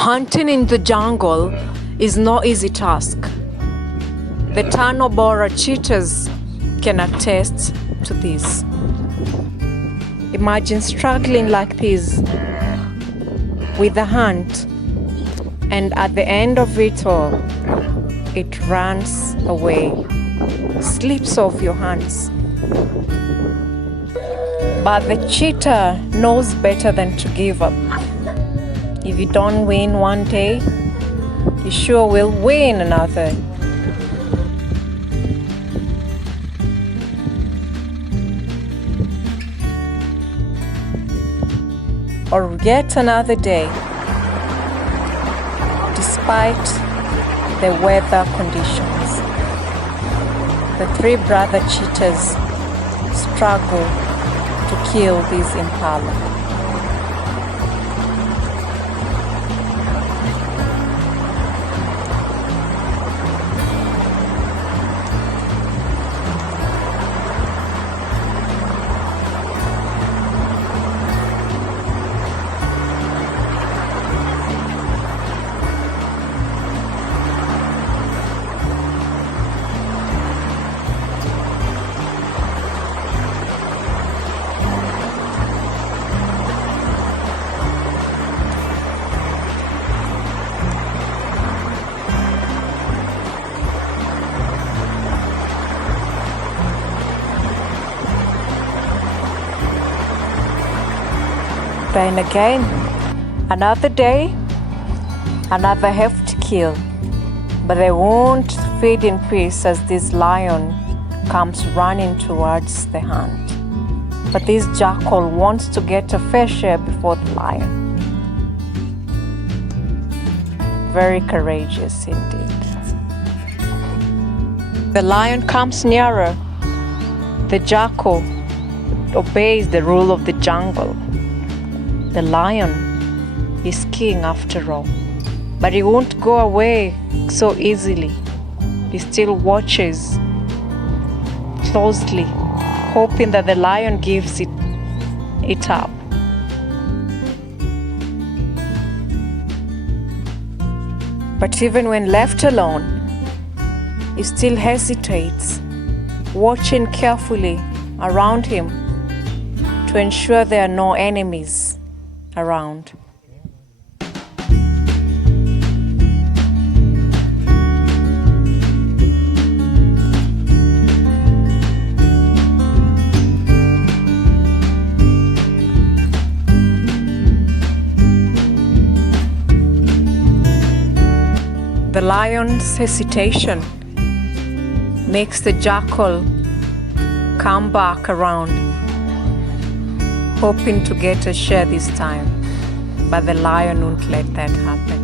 Hunting in the jungle is no easy task. The Tanobora cheetahs can attest to this. Imagine struggling like this with the hunt, and at the end of it all, it runs away, slips off your hands. But the cheetah knows better than to give up. If you don't win one day, you sure will win another. Or yet another day, despite the weather conditions. The three brother cheetahs struggle to kill this impala. Then again, another day, another hefty kill, but they won't feed in peace as this lion comes running towards the hunt. But this jackal wants to get a fair share before the lion. Very courageous indeed. The lion comes nearer. The jackal obeys the rule of the jungle. The lion is king after all, but he won't go away so easily. He still watches closely, hoping that the lion gives it up. But even when left alone, he still hesitates, watching carefully around him to ensure there are no enemies around. The lion's hesitation makes the jackal come back around, hoping to get a share this time, but the lion won't let that happen.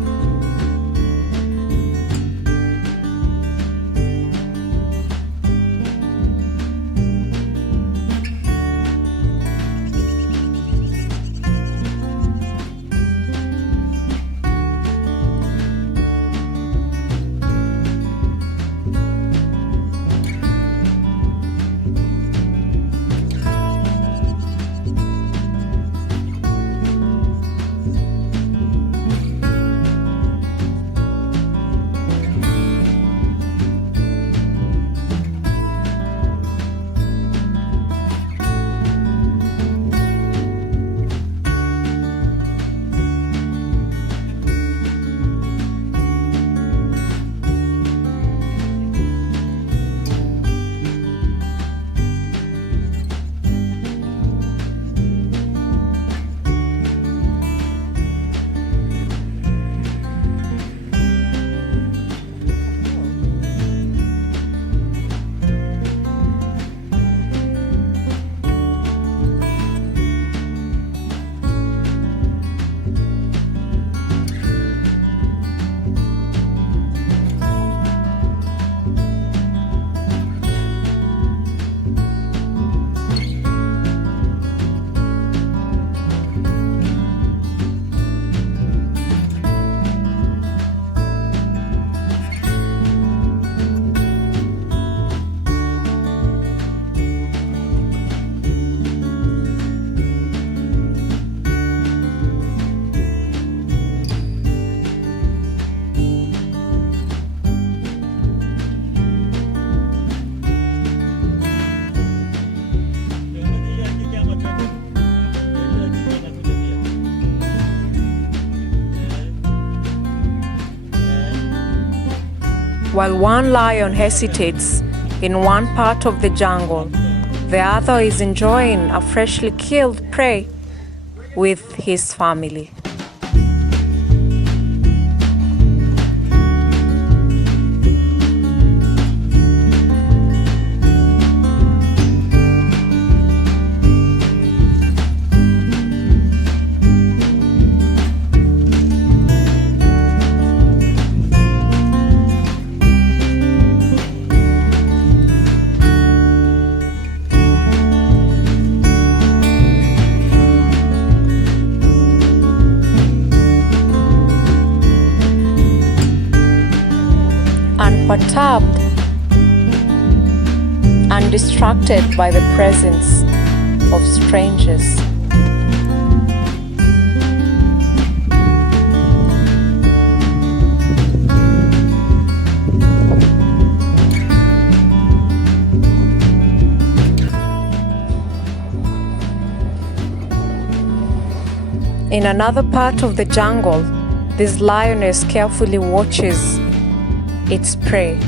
While one lion hesitates in one part of the jungle, the other is enjoying a freshly killed prey with his family. Unperturbed, undistracted by the presence of strangers. In another part of the jungle, this lioness carefully watches its prey.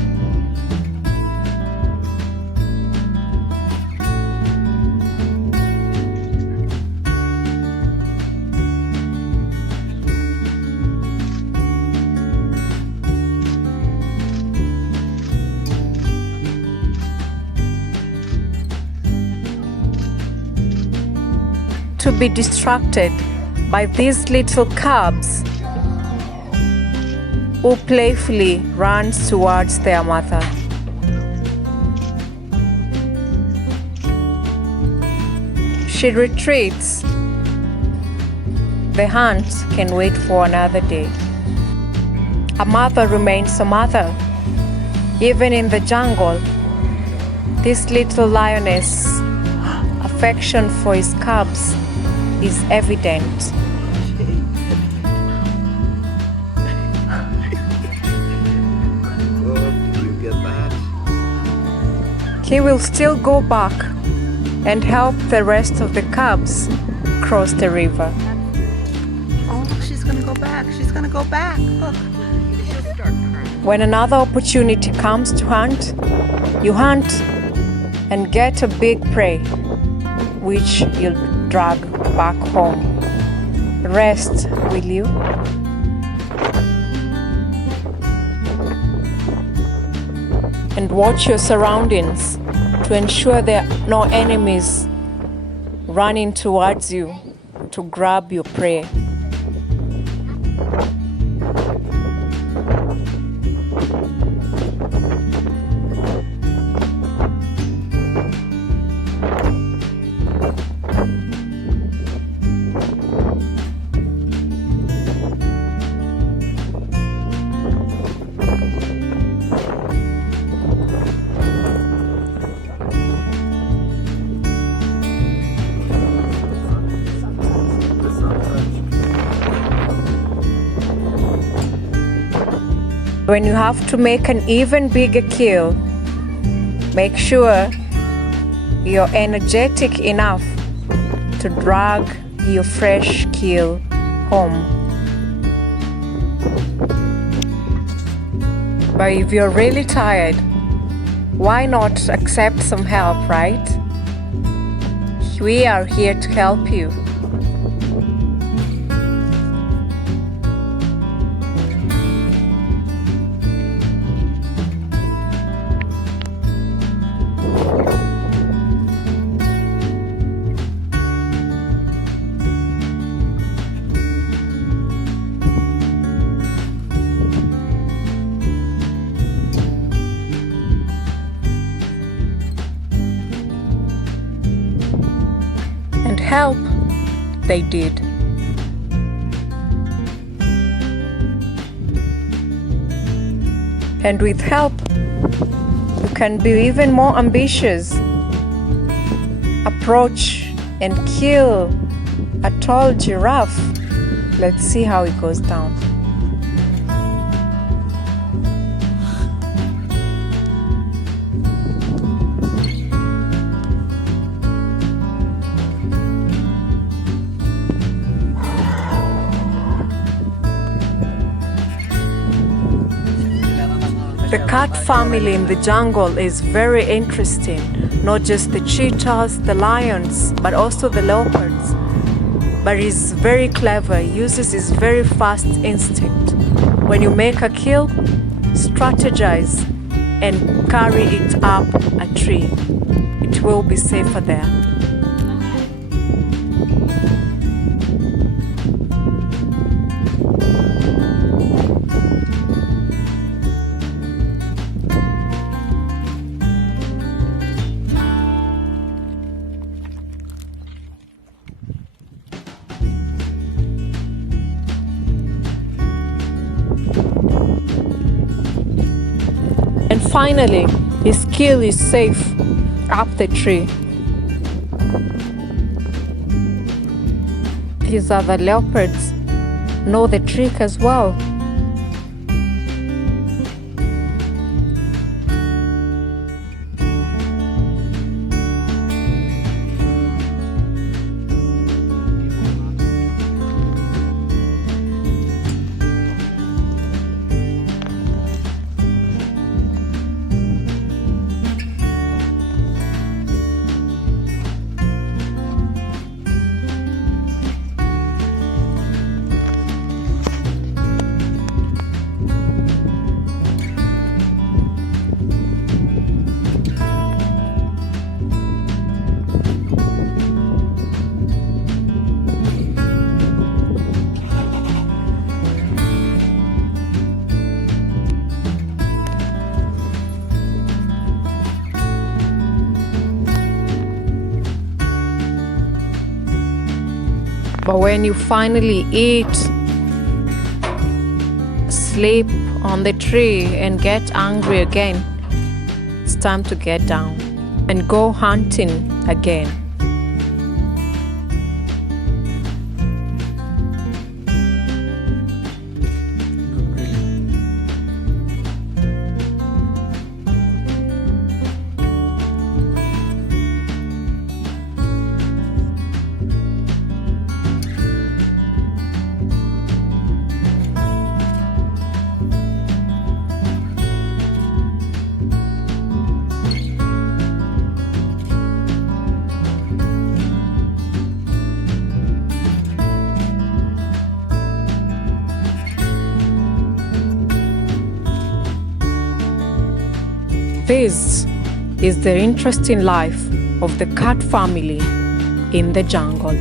To be distracted by these little cubs who playfully runs towards their mother. She retreats. The hunt can wait for another day. A mother remains a mother. Even in the jungle, this little lioness' affection for his cubs is evident. He will still go back and help the rest of the cubs cross the river. Oh, she's gonna go back. She's gonna go back. Look. When another opportunity comes to hunt, you hunt and get a big prey, which you'll drag back home. Rest, will you? And watch your surroundings to ensure there are no enemies running towards you to grab your prey. When you have to make an even bigger kill, make sure you're energetic enough to drag your fresh kill home. But if you're really tired, why not accept some help, right? We are here to help you. And help they did. And with help, you can be even more ambitious. Approach and kill a tall giraffe. Let's see how it goes down. The cat family in the jungle is very interesting. Not just the cheetahs, the lions, but also the leopards. But he's very clever. He uses his very fast instinct. When you make a kill, strategize and carry it up a tree. It will be safer there. And finally, his kill is safe up the tree. These other leopards know the trick as well. But when you finally eat, sleep on the tree and get angry again, it's time to get down and go hunting again. This is the interesting life of the cat family in the jungle.